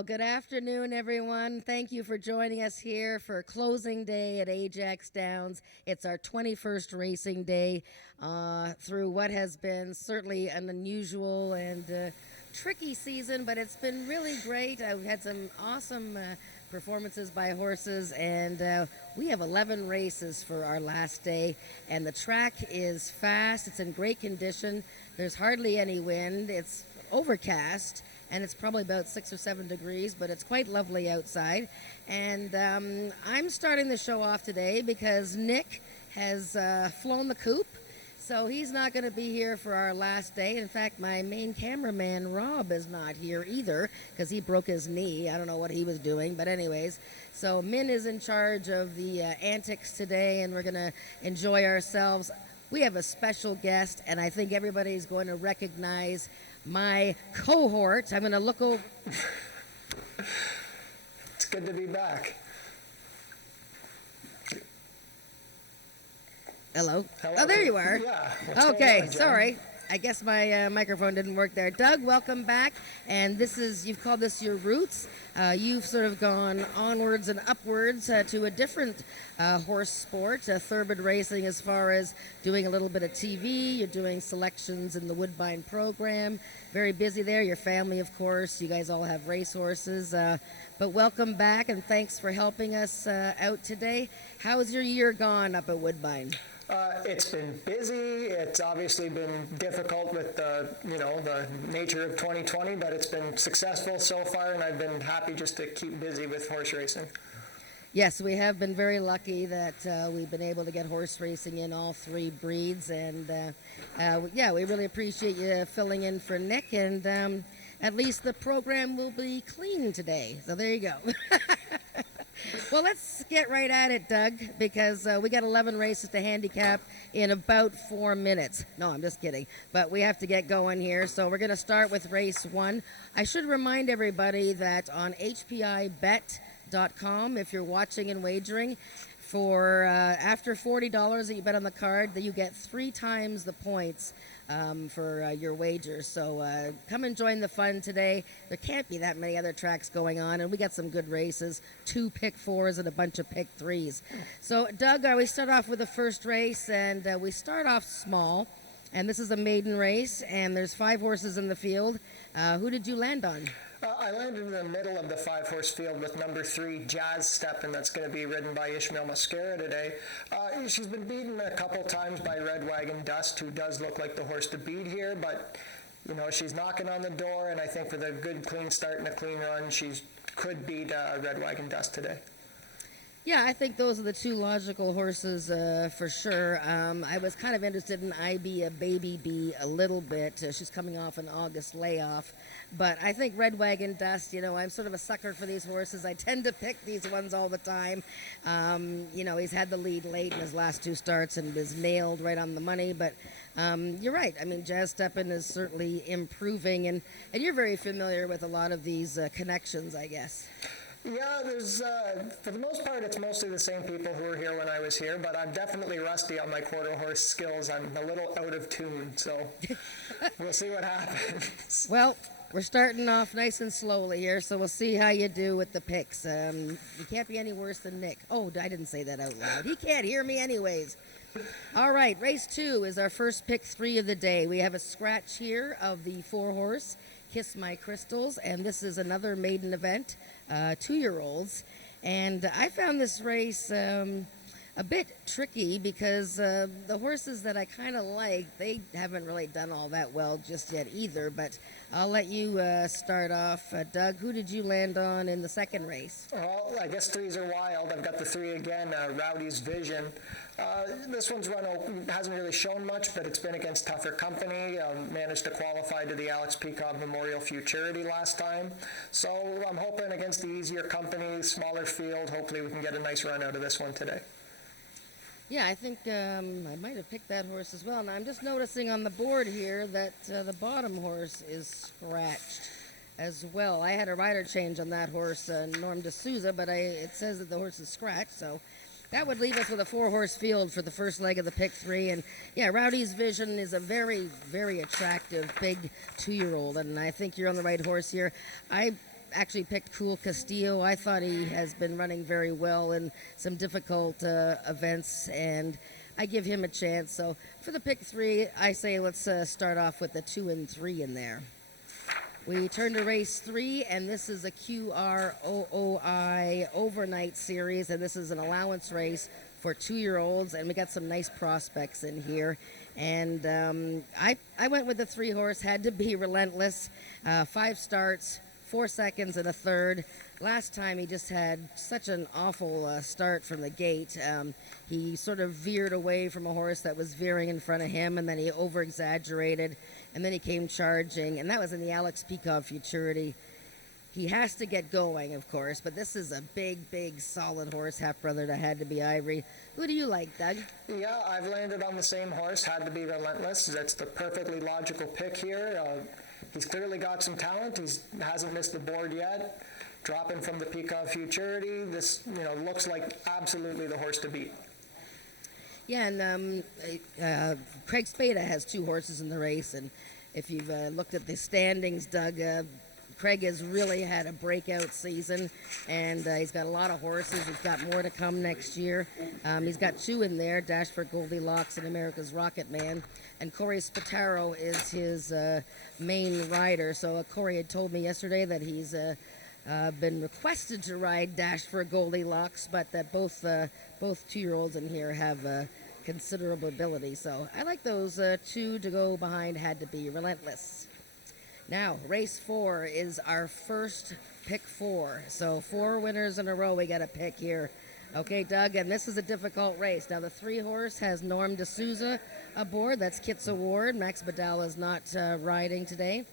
Well, good afternoon, everyone. Thank you for joining us here for closing day at Ajax Downs. It's our 21st racing day through what has been certainly an unusual and tricky season, but it's been really great. We've had some awesome performances by horses, and we have 11 races for our last day, and the track is fast. It's in great condition. There's hardly any wind. It's overcast, and it's probably about 6 or 7 degrees, but it's quite lovely outside. And I'm starting the show off today because Nick has flown the coop, so he's not going to be here for our last day. In fact, my main cameraman, Rob, is not here either because he broke his knee. I don't know what he was doing, but anyways. So Min is in charge of the antics today, and we're going to enjoy ourselves. We have a special guest, and I think everybody's going to recognize my cohort. I'm going to look over. It's good to be back. Hello. Hello. Oh, there you are. Yeah. Okay, sorry. I guess my microphone didn't work there. Doug, welcome back. And this is, you've called this your roots. You've sort of gone onwards and upwards to a different horse sport, thoroughbred racing, as far as doing a little bit of TV. You're doing selections in the Woodbine program. Very busy there. Your family, of course. You guys all have racehorses. But welcome back, and thanks for helping us out today. How's your year gone up at Woodbine? It's been busy. It's obviously been difficult with the nature of 2020, but it's been successful so far, and I've been happy just to keep busy with horse racing. Yes, we have been very lucky that we've been able to get horse racing in all 3 breeds, and yeah, we really appreciate you filling in for Nick, and at least the program will be clean today, so there you go. Well, let's get right at it, Doug, because we got 11 races to handicap in about 4 minutes. No, I'm just kidding. But we have to get going here. So we're going to start with race 1. I should remind everybody that on HPIBet.com, if you're watching and wagering, for after $40 that you bet on the card, that you get 3 times the points for your wager. So come and join the fun today. There can't be that many other tracks going on, and we got some good races, 2 pick 4s and a bunch of pick 3s. So Doug, we start off with the first race, and we start off small, and this is a maiden race, and there's 5 horses in the field. Who did you land on? I landed in the middle of the 5-horse field with number 3, Jazz Step, and that's going to be ridden by Ishmael Mascara today. She's been beaten a couple times by Red Wagon Dust, who does look like the horse to beat here, but she's knocking on the door, and I think with a good clean start and a clean run, she could beat Red Wagon Dust today. Yeah, I think those are the 2 logical horses for sure. I was kind of interested in Ibeeababybee a little bit. She's coming off an August layoff. But I think Red Wagon Dust, I'm sort of a sucker for these horses. I tend to pick these ones all the time. He's had the lead late in his last 2 starts and was nailed right on the money. But you're right. I mean, Jazz Steppin is certainly improving. And you're very familiar with a lot of these connections, I guess. Yeah, there's, for the most part, it's mostly the same people who were here when I was here, but I'm definitely rusty on my quarter horse skills. I'm a little out of tune, so we'll see what happens. Well, we're starting off nice and slowly here, so we'll see how you do with the picks. You can't be any worse than Nick. Oh, I didn't say that out loud. He can't hear me anyways. All right, race 2 is our first pick 3 of the day. We have a scratch here of the 4-horse, Kiss My Crystals, and this is another maiden event, 2-year-olds. And I found this race a bit tricky because the horses that I kind of like, they haven't really done all that well just yet either, but I'll let you start off. Doug, who did you land on in the second race? Well, I guess 3s are wild. I've got the 3 again, Rowdy's Vision. This one's run hasn't really shown much, but it's been against tougher company. Managed to qualify to the Alex Peacock Memorial Futurity last time. So I'm hoping against the easier company, smaller field, hopefully we can get a nice run out of this one today. Yeah, I think I might have picked that horse as well. Now, I'm just noticing on the board here that the bottom horse is scratched as well. I had a rider change on that horse, Norm D'Souza, but it says that the horse is scratched, so that would leave us with a 4-horse field for the first leg of the pick 3. And yeah, Rowdy's Vision is a very, very attractive big 2-year-old, and I think you're on the right horse here. I actually picked Cool Castillo. I thought he has been running very well in some difficult events, and I give him a chance. So for the pick 3, I say let's start off with the 2 and 3 in there. We turn to race 3, and this is a QROOI overnight series, and this is an allowance race for 2-year-olds, and we got some nice prospects in here. And I went with the 3-horse, Had to Be Relentless. 5 starts, 4 seconds and a third. Last time he just had such an awful start from the gate. He sort of veered away from a horse that was veering in front of him, and then he over-exaggerated, and then he came charging, and that was in the Alex Peacock Futurity. He has to get going, of course, but this is a big, solid horse, half-brother to Had to Be Ivory. Who do you like, Doug? Yeah, I've landed on the same horse, Had to Be Relentless. That's the perfectly logical pick here. He's clearly got some talent. He hasn't missed the board yet. Dropping from the Peacock Futurity, this looks like absolutely the horse to beat. Yeah, and Craig Spada has 2 horses in the race, and if you've looked at the standings, Doug, Craig has really had a breakout season, and he's got a lot of horses. He's got more to come next year. He's got 2 in there, Dash for Goldilocks and America's Rocket Man, and Corey Spataro is his main rider. So Corey had told me yesterday that he's been requested to ride Dash for Goldilocks, but that both 2-year-olds in here have considerable ability. So I like those 2 to go behind Had to Be Relentless. Now, race 4 is our first pick 4. So 4 winners in a row we got to pick here. Okay, Doug, and this is a difficult race. Now, the 3-horse has Norm D'Souza aboard. That's Kit's Award. Max Badal is not riding today.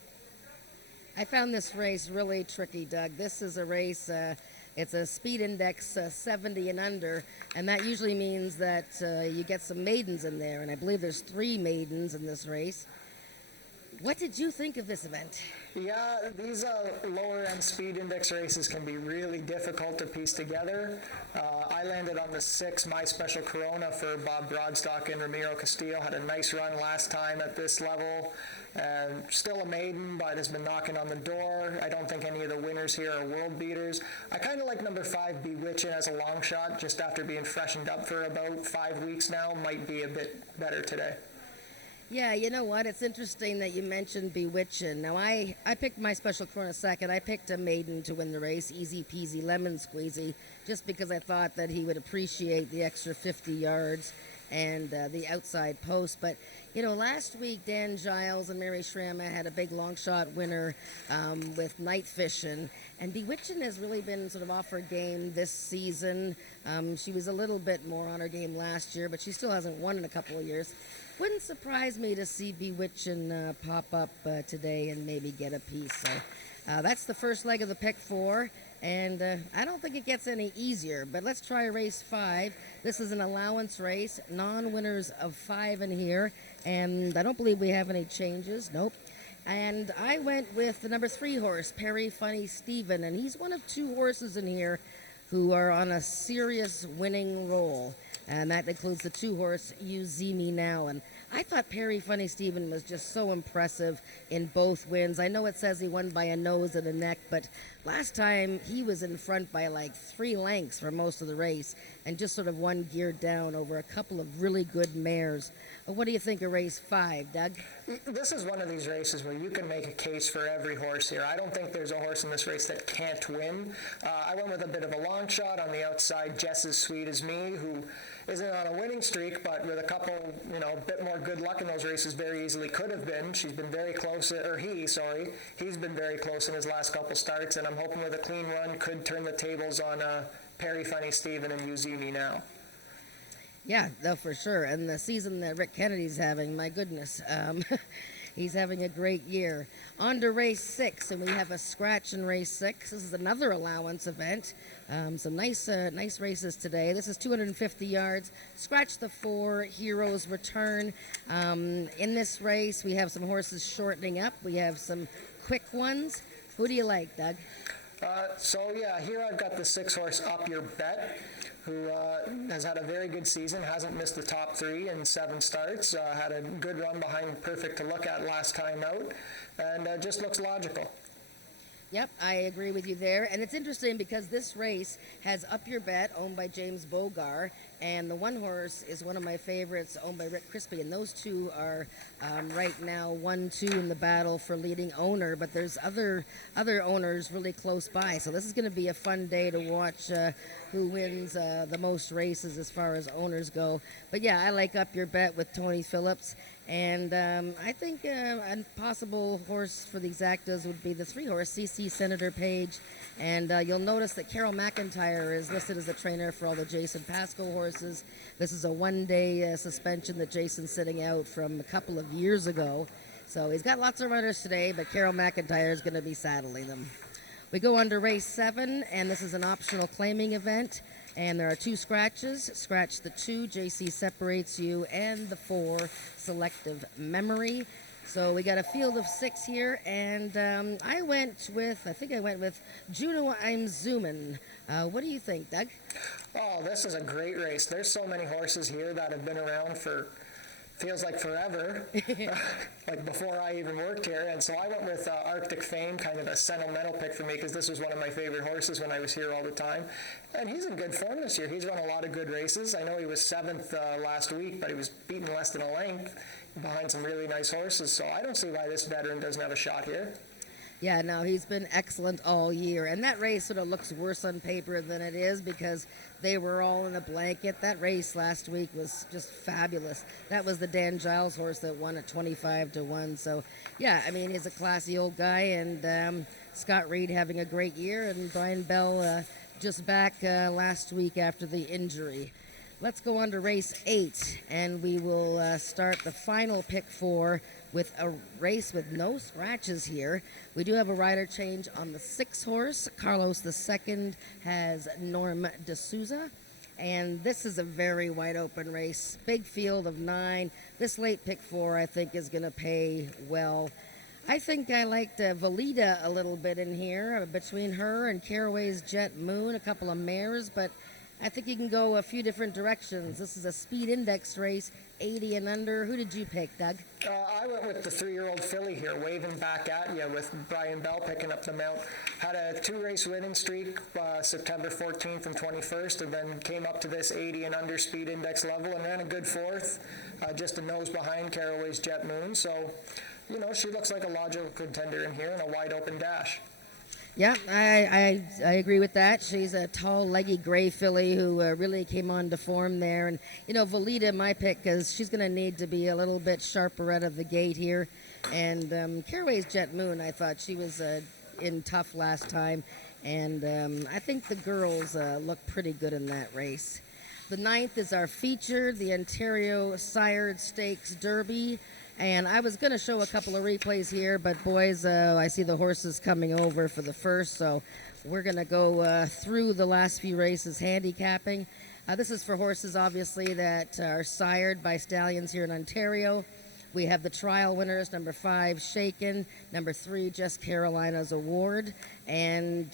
I found this race really tricky, Doug. This is a race, it's a speed index 70 and under, and that usually means that you get some maidens in there, and I believe there's 3 maidens in this race. What did you think of this event? Yeah, these lower-end speed index races can be really difficult to piece together. I landed on the 6 My Special Corona for Bob Broadstock and Ramiro Castillo. Had a nice run last time at this level. Still a maiden, but has been knocking on the door. I don't think any of the winners here are world beaters. I kind of like number 5, Bewitchin' as a long shot, just after being freshened up for about 5 weeks now. Might be a bit better today. Yeah, you know what? It's interesting that you mentioned Bewitchin'. Now, I picked My Special Corona second. I picked a maiden to win the race, easy peasy lemon squeezy, just because I thought that he would appreciate the extra 50 yards and the outside post. But, last week, Dan Giles and Mary Schramma had a big long shot winner with Night Fishin'. And Bewitchin' has really been sort of off her game this season. She was a little bit more on her game last year, but she still hasn't won in a couple of years. Wouldn't surprise me to see Bewitchin' pop up today and maybe get a piece. So that's the first leg of the pick 4, and I don't think it gets any easier. But let's try race 5. This is an allowance race, non-winners of 5 in here, and I don't believe we have any changes. Nope. And I went with the number 3 horse, Perry Funny Steven, and he's one of 2 horses in here who are on a serious winning roll. And that includes the 2-horse You See Me Now. And I thought Perry Funny Steven was just so impressive in both wins. I know it says he won by a nose and a neck, but last time he was in front by like 3 lengths for most of the race and just sort of one geared down over a couple of really good mares. What do you think of race 5, Doug? This is one of these races where you can make a case for every horse here. I don't think there's a horse in this race that can't win. I went with a bit of a long shot on the outside, Jess As Sweet As Me, who isn't on a winning streak, but with a couple, a bit more good luck in those races, very easily could have been. She's been very close, he's been very close in his last couple starts, and I'm hoping with a clean run could turn the tables on Perry Funny Steven and You See Me Now. Yeah, no, for sure. And the season that Rick Kennedy's having, my goodness, he's having a great year. On to race 6, and we have a scratch in race 6. This is another allowance event. Some nice races today. This is 250 yards. Scratch the 4, Heroes Return. In this race, we have some horses shortening up. We have some quick ones. Who do you like, Doug? Here I've got the 6-horse Up Your Bet, who has had a very good season, hasn't missed the top 3 in 7 starts, had a good run behind Perfect to Look At last time out, and just looks logical. Yep, I agree with you there. And it's interesting because this race has Up Your Bet, owned by James Bogar, and the one horse is one of my favorites, owned by Rick Crispy. And those two are right now 1-2 in the battle for leading owner. But there's other owners really close by. So this is going to be a fun day to watch who wins the most races as far as owners go. But yeah, I like Up Your Bet with Tony Phillips. And I think a possible horse for the exactas would be the 3-horse, CC Senator Page. And you'll notice that Carol McIntyre is listed as the trainer for all the Jason Pascoe horses. This is a one-day suspension that Jason's sitting out from a couple of years ago. So he's got lots of runners today, but Carol McIntyre is going to be saddling them. We go on to race 7, and this is an optional claiming event. And there are 2 scratches. Scratch the 2, JC separates you, and the 4, selective memory. So we got a field of 6 here, and I went with Juno I'm Zoomin'. What do you think, Doug? Oh, this is a great race. There's so many horses here that have been around for feels like forever, like before I even worked here. And so I went with Arctic Fame, kind of a sentimental pick for me because this was one of my favorite horses when I was here all the time. And he's in good form this year. He's run a lot of good races. I know he was 7th last week, but he was beaten less than a length behind some really nice horses. So I don't see why this veteran doesn't have a shot here. Yeah, no, he's been excellent all year. And that race sort of looks worse on paper than it is because they were all in a blanket. That race last week was just fabulous. That was the Dan Giles horse that won at 25-1. So, yeah, I mean, he's a classy old guy. And Scott Reed having a great year. And Brian Bell just back last week after the injury. Let's go on to race 8. And we will start the final pick 4 with a race with no scratches here. We do have a rider change on the 6-horse. Carlos II has Norm D'Souza. And this is a very wide open race. Big field of 9. This late pick 4, I think, is going to pay well. I think I liked Valida a little bit in here, between her and Caraway's Jet Moon, a couple of mares, but I think you can go a few different directions. This is a speed index race, 80 and under. Who did you pick, Doug? I went with the 3-year-old filly here, waving back at you with Brian Bell picking up the mount. Had a 2-race winning streak September 14th and 21st, and then came up to this 80 and under speed index level and ran a good 4th, just a nose behind Caraway's Jet Moon. So, you know, she looks like a logical contender in here and a wide open dash. Yeah, I agree with that. She's a tall, leggy gray filly who really came on to form there. And, you know, Valida, my pick, because she's going to need to be a little bit sharper out of the gate here. And Caraway's Jet Moon, I thought she was in tough last time. And I think the girls look pretty good in that race. The 9th is our feature, the Ontario Sired Stakes Derby. And I was going to show a couple of replays here, but boys, I see the horses coming over for the first, so we're going to go through the last few races handicapping. This is for horses, obviously, that are sired by stallions here in Ontario. We have the trial winners, number 5, Shaken, number 3, Just Carolina's Award, and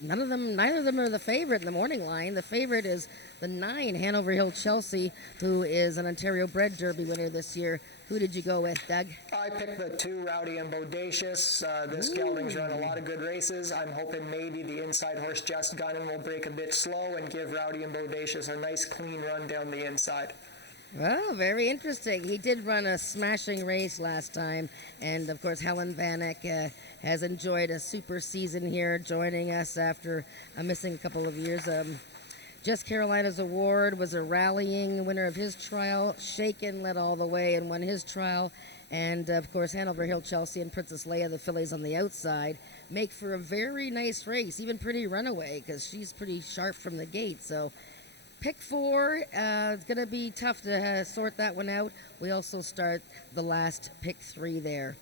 neither of them are the favorite in the morning line. The favorite is the 9, Hanover Hill Chalsee, who is an Ontario Bred Derby winner this year. Who did you go with, Doug? I picked the 2, Rowdy and Bodacious. This gelding's run a lot of good races. I'm hoping maybe the inside horse Just Gunning will break a bit slow and give Rowdy and Bodacious a nice clean run down the inside. Well, very interesting. He did run a smashing race last time. And, of course, Helen Vanek has enjoyed a super season here, joining us after missing a couple of years. Just Carolina's Award was a rallying winner of his trial. Shaken led all the way and won his trial. And, of course, Hanover Hill Chelsea and Princess Leia, the fillies on the outside, make for a very nice race, even Pretty Runaway, because she's pretty sharp from the gate. So pick 4, it's going to be tough to sort that one out. We also start the last pick 3 there.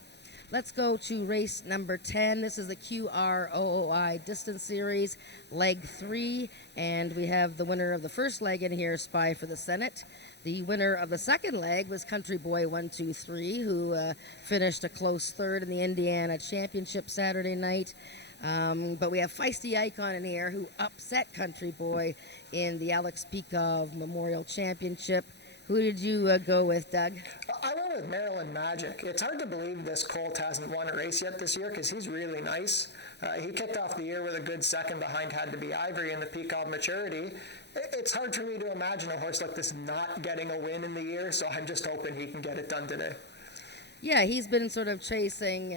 Let's go to race number 10. This is the QROOI Distance Series, leg 3, and we have the winner of the first leg in here, Spy for the Senate. The winner of the second leg was Country Boy 123, who finished a close 3rd in the Indiana Championship Saturday night. But we have Feisty Icon in here, who upset Country Boy in the Alex Peekov Memorial Championship. Who did you go with, Doug? I went with Maryland Magic. It's hard to believe this colt hasn't won a race yet this year because he's really nice. He kicked off the year with a good second behind Had to Be Ivory in the peak of maturity. It's hard for me to imagine a horse like this not getting a win in the year, so I'm just hoping he can get it done today. Yeah, he's been sort of chasing,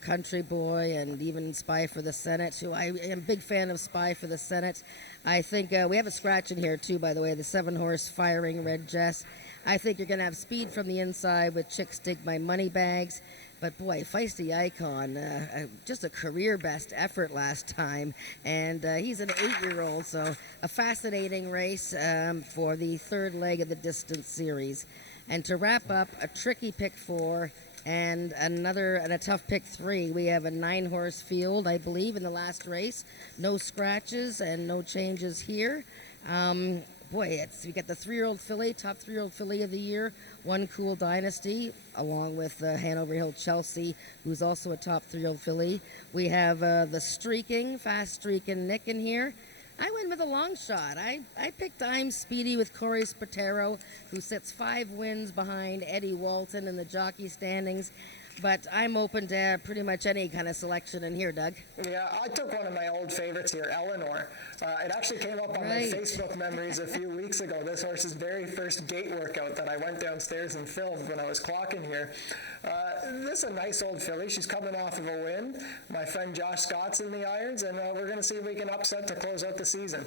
Country Boy and even Spy for the Senate, who I am a big fan of Spy for the Senate. I think we have a scratch in here, too, by the way, the 7-horse Firing Red Jess. I think you're going to have speed from the inside with Chicks Dig My Money Bags. But boy, Feisty Icon, just a career best effort last time. And he's an 8-year-old, so a fascinating race for the third leg of the distance series. And to wrap up, a tricky pick 4 and a tough pick 3. We have a 9-horse field, I believe, in the last race. No scratches and no changes here. We got the 3-year-old filly, top 3-year-old filly of the year, One Cool Dynasty, along with Hanover Hill Chalsee, who's also a top 3-year-old filly. We have the fast streaking Nick in here. I went with a long shot. I picked I'm Speedy with Corey Spatero, who sits 5 wins behind Eddie Walton in the jockey standings. But I'm open to pretty much any kind of selection in here, Doug. Yeah, I took one of my old favorites here, Eleanor. It actually came up on my Facebook memories a few weeks ago. This horse's very first gate workout that I went downstairs and filmed when I was clocking here. This is a nice old filly. She's coming off of a win. My friend Josh Scott's in the irons, and we're going to see if we can upset to close out the season.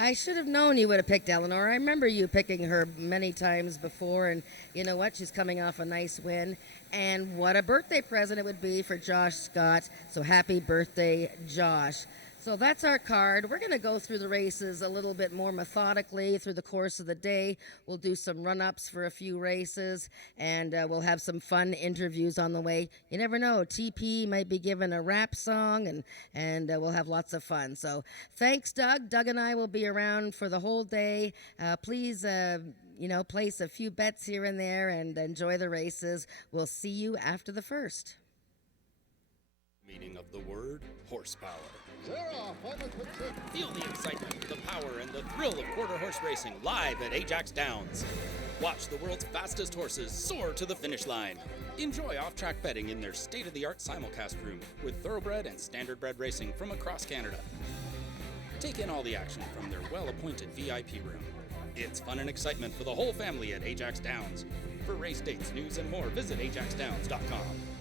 I should have known you would have picked Eleanor. I remember you picking her many times before, and you know what? She's coming off a nice win. And what a birthday present it would be for Josh Scott. So happy birthday, Josh. So that's our card. We're going to go through the races a little bit more methodically through the course of the day. We'll do some run-ups for a few races, and we'll have some fun interviews on the way. You never know. TP might be given a rap song, and we'll have lots of fun. So thanks, Doug. Doug and I will be around for the whole day. Please, place a few bets here and there and enjoy the races. We'll see you after the first. Meaning of the word horsepower. Feel the excitement, the power, and the thrill of quarter horse racing live at Ajax Downs. Watch the world's fastest horses soar to the finish line. Enjoy off-track betting in their state-of-the-art simulcast room with thoroughbred and standardbred racing from across Canada. Take in all the action from their well-appointed VIP room. It's fun and excitement for the whole family at Ajax Downs. For race dates, news, and more, visit ajaxdowns.com.